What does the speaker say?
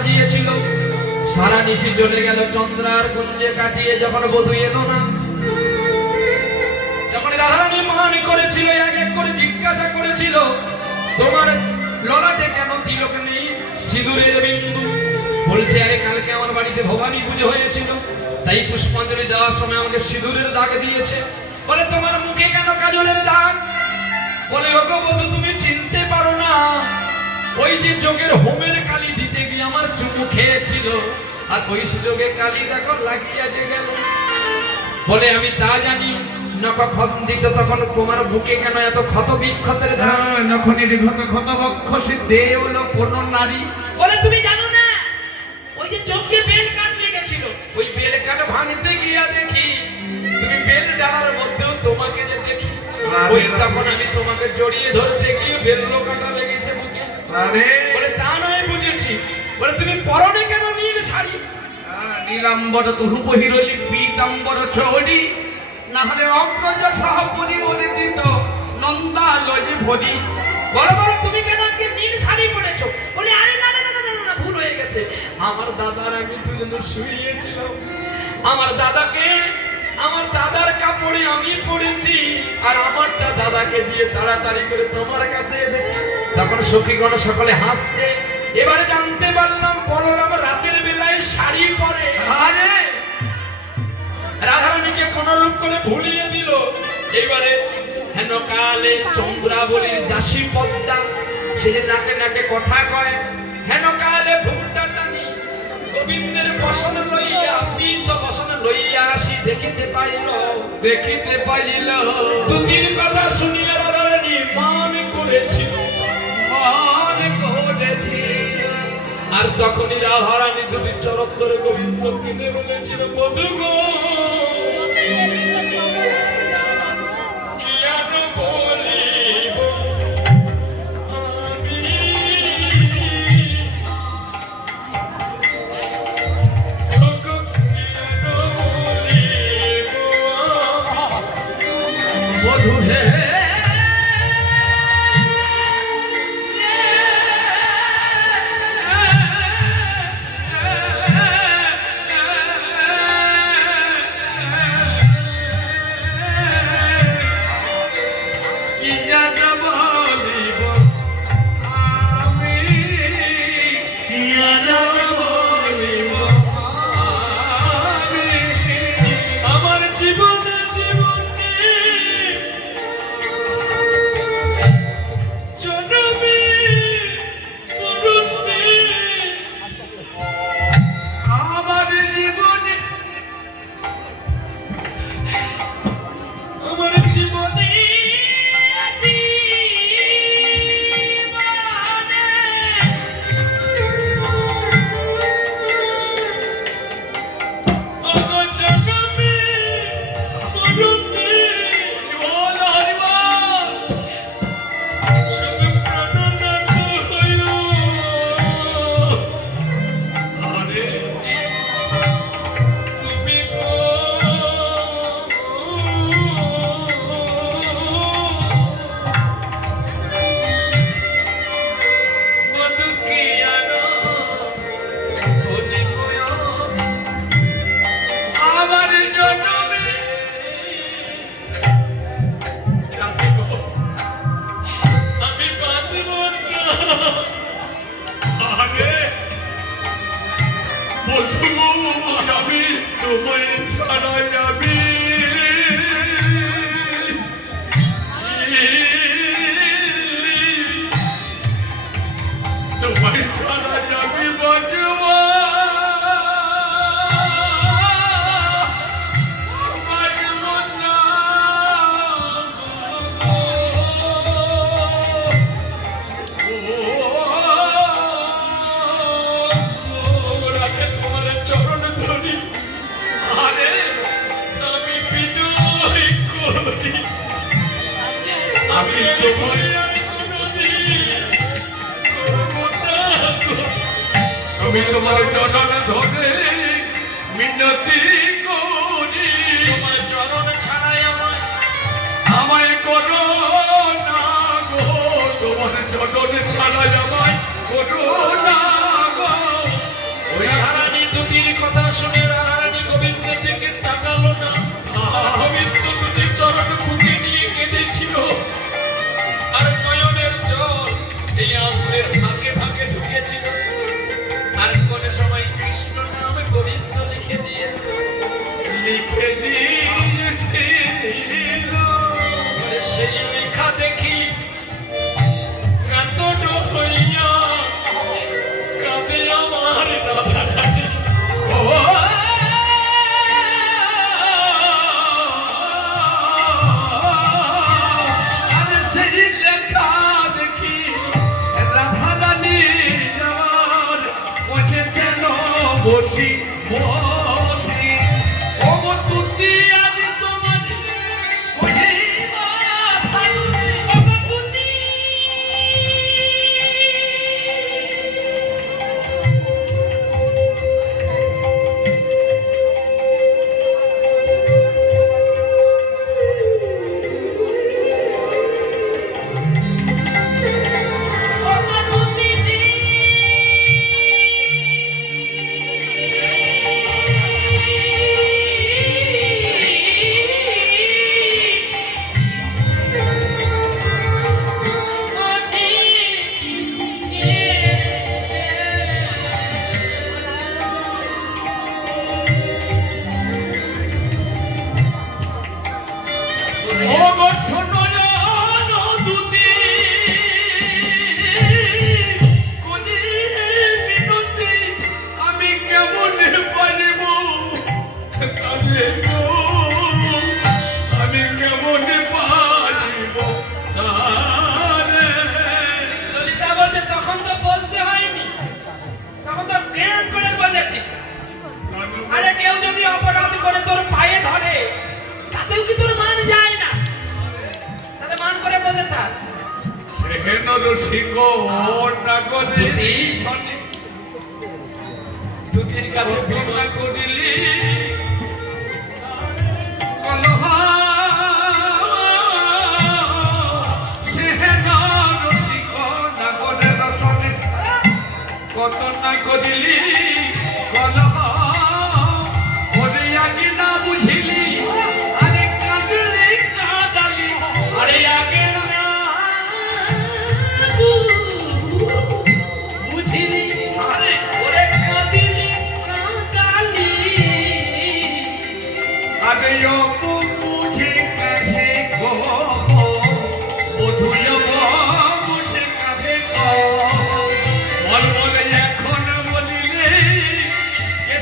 সাজিয়েছিল। সারা নিশি চলে গেল চন্দ্রার কুঞ্জে কাটিয়ে, যখন বধূ এলো না, যখন রাধারানী মান করেছিল, এক এক করে জিজ্ঞাসা করেছিল, তোমার ললাটে কেন তিলক নেই, সিঁদুরের বিন্দু? বলছে, আরে কালকে আমার বাড়িতে ভবানী পুজো হয়েছিল, তাই পুষ্পাঞ্জলি দেওয়ার সময় আমাকে সিঁদুরের দাগ দিয়েছে। বলে, তোমার মুখে কেন কাজলের দাগ? বলে, ওগো বধূ, তুমি চিনতে পারো না, ওই যে যোগের হোমের কালি দিতে গিয়ে আমার চুমু খেয়েছিল, আর ওই সুযোগে কালি দেখো লাগিয়ে যে গেল। বলে, আমি তা জানি, নখন দিত তখন তোমার বুকে কেন এত ক্ষত বিক্ষতের দাগ? নখনের ক্ষত ক্ষত বক্ষ সে দেউল কোন নারী? বলে, তুমি জানো না, ওই যে চোখে বেল কাট লেগেছিল, ওই বেল কাট ভাঙতে গিয়া দেখি তুমি বেল ডালার মধ্যেও তোমাকে যে দেখি, ওই তখন আমি তোমাকে জড়িয়ে ধরতে গিয়ে বেল কাটা লেগেছে বুকে। বলে, তা নয়, বুঝেছি। বলে, তুমি পরনে কেন নীল শাড়ি? নীলাম্বর তুহু বহিরলি পীতাম্বর চৌড়ি, না হলে অগ্রজ সহ পরিবর্তিত নন্দালয় ভরি। বলো বলো, তুমি কেন আজকে নীল শাড়ি পরেছো? বলে, আরে না না না না না, ভুল হয়ে গেছে, আমার দাদার আমি দুজনে শুইয়েছিলাম, আমার দাদার কাপড়ে আমি পড়েছি, আর আমারটা দাদাকে দিয়ে তাড়াতাড়ি করে তোমার কাছে এসেছি। তখন সখীগণ সকলে হাসছে। এবারে জানতে পারলাম বলরাম রাতের বেলায় শাড়ি পরে। আরে রাধারানীকে কোনরূপ করে ভুলিয়ে দিল। এইবারে হেন কালে চন্দ্রাবলীর দাসী পদ্মা, সে যে নাকে নাকে কথা কয়, হেন কালে ঘুমটা টানি গোবিন্দের বসন লইয়া, পীত বসন লইয়া আসি দেখিতে পাইল। দুটির কথা শুনিয়া রাধারানী মান করেছিল। আর তখনই রাধারানী দুটি চরণ ধরে গোবিন্দ কিনে বলেছিল, বধূ গো, আমি তোমার চরণ ধরে মিনতি করি, তোমার চরণ ছাড়াই আমায় করো না গো, তোমার চরণ ছাড়াই আমায় করো না গো, দুটির কথা শুনে রানী গোবিন্দের দিকে তাকালো না। গোবিন্দ দুটি চরণ বুকে নিয়ে কেঁদেছিল, আর নয়নের জল এই আঙুলের ফাঁকে ফাঁকে ঢুকেছিল। আর কোন সময় কৃষ্ণ নাম গোবিন্দ লিখে দিয়েছে, লিখে দিয়েছিল। সেই লেখা দেখি কাঁদন হইয়া কাঁদে আমার রাধা রানী। ও আর সেই লেখা দেখি রাধা রানী আমার বসে যেন বসি বসি। ও গো তুতি আজ তোমার বুঝিবা থাকবে। ও গো তুতি ও গো শোনো জানো দুতি কোনি মিনতি আমি কেমন পারিব কালে গো আমি কেমন পারিব তারে। ললিতা বলছে তখন তো বলতে হয়নি, তখন তো প্রেম করে বলেছি। আরে কেউ যদি অপরাধ করে তোর পায়ে ধরে তাতেও কি তোর মান যায় না? তাতে মান করে বসে থাক। সেহেন রসিক নাগরে দুটির কাছে বিনা করিলি কলহ সেহেন রসিক নাগরে রসনে কত না করিলি কলহ ওরে আগে না বুঝিলি আরে কাঁদলি কাঁদালি আরে আগে না বুঝিলি আরে ওরে কাঁদিলি কাঁদালি। আগে অপু বুঝে কাছে গো বধুয় বুঝে কাছে গো বল বলে এখন বলিলে কে